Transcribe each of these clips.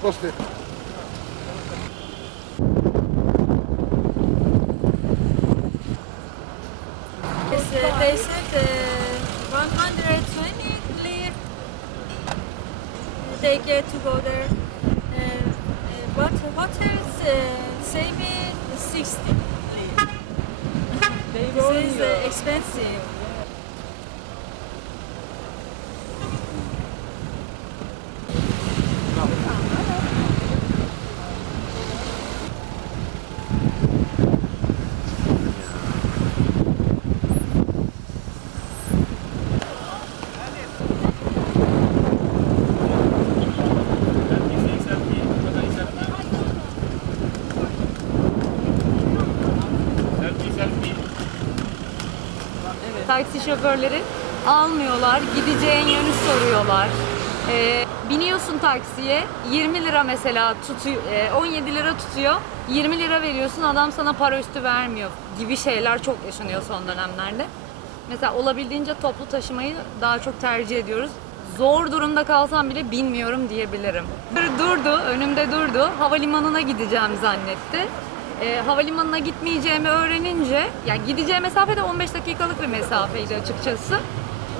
Posti. Yes, uh, they said uh, 120 lire they get to go there. Uh, uh, but hotels uh, say me 60 lire. this is uh, expensive. Taksi şoförleri almıyorlar, gideceğin yönü soruyorlar. Ee, biniyorsun taksiye, 20 lira mesela tutuyor, e, 17 lira tutuyor, 20 lira veriyorsun, adam sana para üstü vermiyor gibi şeyler çok yaşanıyor son dönemlerde. Mesela olabildiğince toplu taşımayı daha çok tercih ediyoruz. Zor durumda kalsam bile bilmiyorum diyebilirim. Durdu, önümde durdu. Havalimanına gideceğim zannetti. Ee, havalimanına gitmeyeceğimi öğrenince, yani gideceği mesafe de 15 dakikalık bir mesafeydi açıkçası.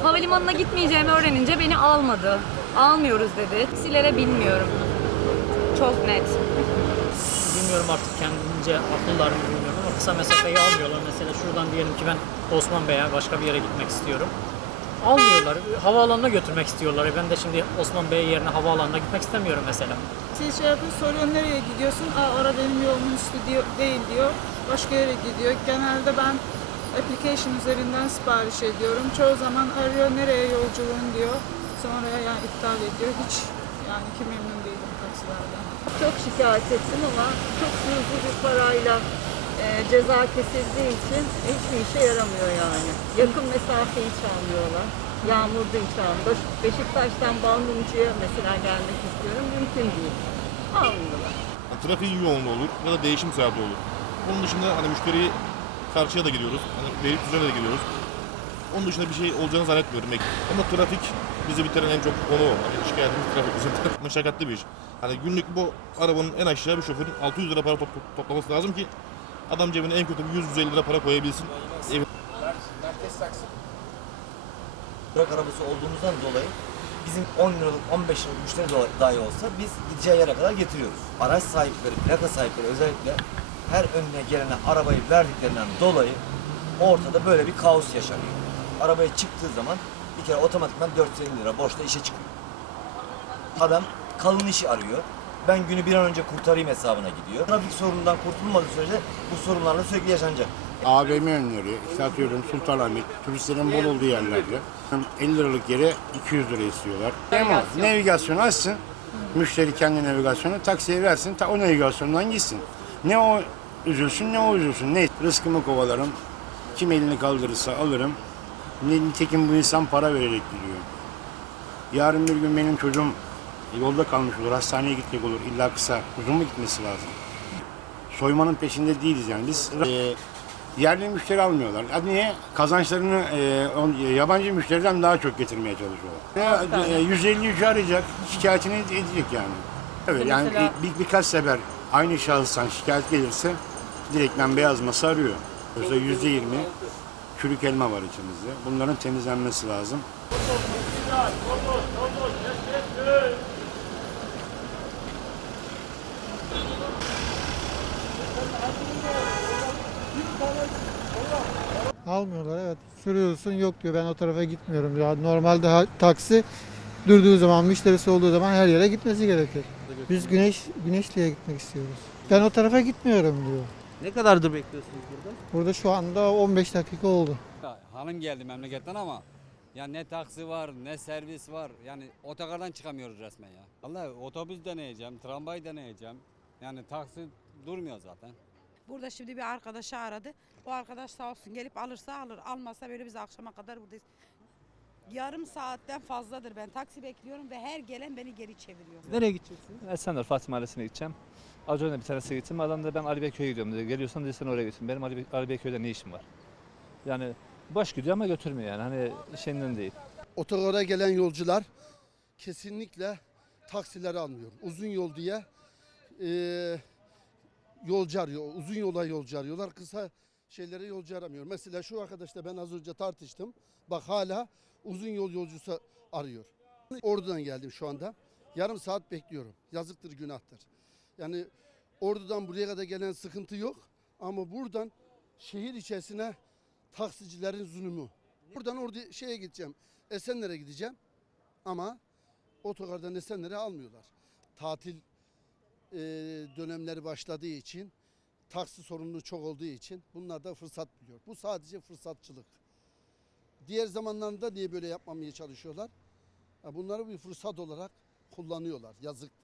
Havalimanına gitmeyeceğimi öğrenince beni almadı. Almıyoruz dedi. Taksilere binmiyorum. Çok net. Bilmiyorum artık kendince akıllar mı bilmiyorum ama kısa mesafeyi almıyorlar. Mesela şuradan diyelim ki ben Osman Bey'e başka bir yere gitmek istiyorum. Almıyorlar. Havaalanına götürmek istiyorlar. E Ben de şimdi Osman Bey yerine havaalanına gitmek istemiyorum mesela. Siz şey yapıyor, soruyor nereye gidiyorsun? Aa, ara benim yolumun üstü diyor, değil diyor. Başka yere gidiyor. Genelde ben application üzerinden sipariş ediyorum. Çoğu zaman arıyor nereye yolculuğun diyor. Sonra yani iptal ediyor. Hiç yani ki memnun değilim taksilerden. Çok şikayet ettim ama çok cüzi bir parayla e, ceza kesildiği için hiçbir işe yaramıyor yani. Yakın mesafe hiç almıyorlar. Yağmurda almıyor. Beşiktaş'tan Balmumcu'ya mesela gelmek istiyorum. Mümkün değil. Almıyorlar. trafiğin yoğunluğu olur ya da değişim saati olur. Onun dışında hani müşteriyi karşıya da gidiyoruz. Hani Beylikdüzü'ne de gidiyoruz. Onun dışında bir şey olacağını zannetmiyorum. Ama trafik bizi bitiren en çok konu o. Hani şikayetimiz trafik bizim. Meşakkatli bir iş. Hani günlük bu arabanın en aşağı bir şoförün 600 lira para top- toplaması lazım ki adam cebine en kötü bir 100-150 lira para koyabilsin. Ev Durak arabası olduğumuzdan dolayı bizim 10 liralık 15 liralık müşteri dahi olsa biz gideceği yere kadar getiriyoruz. Araç sahipleri, plaka sahipleri özellikle her önüne gelene arabayı verdiklerinden dolayı ortada böyle bir kaos yaşanıyor. Arabaya çıktığı zaman bir kere otomatikman 450 lira borçla işe çıkıyor. Adam kalın işi arıyor. Ben günü bir an önce kurtarayım hesabına gidiyor. Trafik sorunundan kurtulmadığı sürece bu sorunlarla sürekli yaşanacak. AVM önleri, işte atıyorum Sultanahmet, turistlerin bol olduğu yerlerde 50 liralık yere 200 lira istiyorlar. Ama navigasyonu açsın, müşteri kendi navigasyonu taksiye versin, ta o navigasyondan gitsin. Ne o üzülsün ne o üzülsün. Ne rızkımı kovalarım, kim elini kaldırırsa alırım. Ne, nitekim bu insan para vererek gidiyor. Yarın bir gün benim çocuğum yolda kalmış olur, hastaneye gitmek olur. İlla kısa, uzun mu gitmesi lazım? soymanın peşinde değiliz yani. Biz e, yerli müşteri almıyorlar. Ya Niye? Kazançlarını e, on- e, yabancı müşteriden daha çok getirmeye çalışıyorlar. Ya, e, 153 arayacak, şikayetini edecek yani. Evet yani Mesela- bir, birkaç sefer aynı şahıstan şikayet gelirse direktmen beyaz masa arıyor. Yoksa yüzde yirmi çürük elma var içimizde. Bunların temizlenmesi lazım. Almıyorlar evet. Sürüyorsun yok diyor ben o tarafa gitmiyorum. Ya normalde ha- taksi durduğu zaman müşterisi olduğu zaman her yere gitmesi gerekir. Biz Güneş Güneşli'ye gitmek istiyoruz. Ben o tarafa gitmiyorum diyor. Ne kadardır bekliyorsunuz burada? Burada şu anda 15 dakika oldu. Ya, hanım geldi memleketten ama ya ne taksi var ne servis var. Yani otogardan çıkamıyoruz resmen ya. Vallahi otobüs deneyeceğim, tramvay deneyeceğim. Yani taksi durmuyor zaten. Burada şimdi bir arkadaşı aradı. O arkadaş sağ olsun gelip alırsa alır. Almazsa böyle biz akşama kadar buradayız. Yarım saatten fazladır ben taksi bekliyorum ve her gelen beni geri çeviriyor. Nereye gideceksiniz? Esenler Fatih Mahallesi'ne gideceğim. Az önce bir tanesi gittim. Adam da ben Ali Beyköy'e gidiyorum dedi. Geliyorsan dedi sen oraya götür. Benim Ali, Bey- Ali Beyköy'de ne işim var? Yani boş gidiyor ama götürmüyor yani. Hani işinden değil. Otogara gelen yolcular kesinlikle taksileri almıyor. Uzun yol diye e, yolcu arıyor. Uzun yola yolcu arıyorlar. Kısa şeylere yolcu aramıyor. Mesela şu arkadaşla ben az önce tartıştım. Bak hala uzun yol yolcusu arıyor. Ordu'dan geldim şu anda. Yarım saat bekliyorum. Yazıktır, günahtır. Yani Ordu'dan buraya kadar gelen sıkıntı yok. Ama buradan şehir içerisine taksicilerin zulmü. Buradan orada şeye gideceğim. Esenler'e gideceğim. Ama otogardan Esenler'e almıyorlar. Tatil e, dönemleri başladığı için taksi sorunu çok olduğu için bunlar da fırsat biliyor. Bu sadece fırsatçılık. Diğer zamanlarında niye böyle yapmamaya çalışıyorlar? Bunları bir fırsat olarak kullanıyorlar. Yazık.